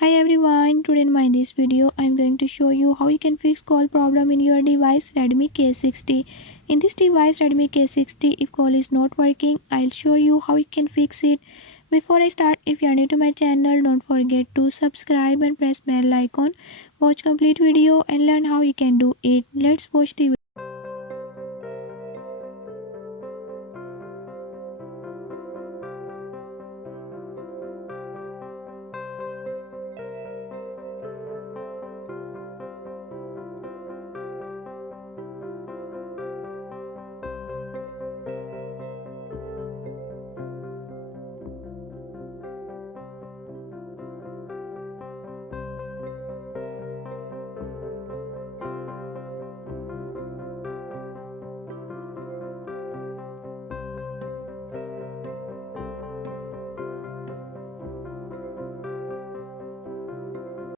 Hi everyone, today in this video I am going to show you how you can fix call problem in your device Redmi K60. In this device Redmi K60, if call is not working, I'll show you how you can fix it. Before I start, if you are new to my channel, don't forget to subscribe and press bell icon. Watch complete video and learn how you can do it. Let's watch the video.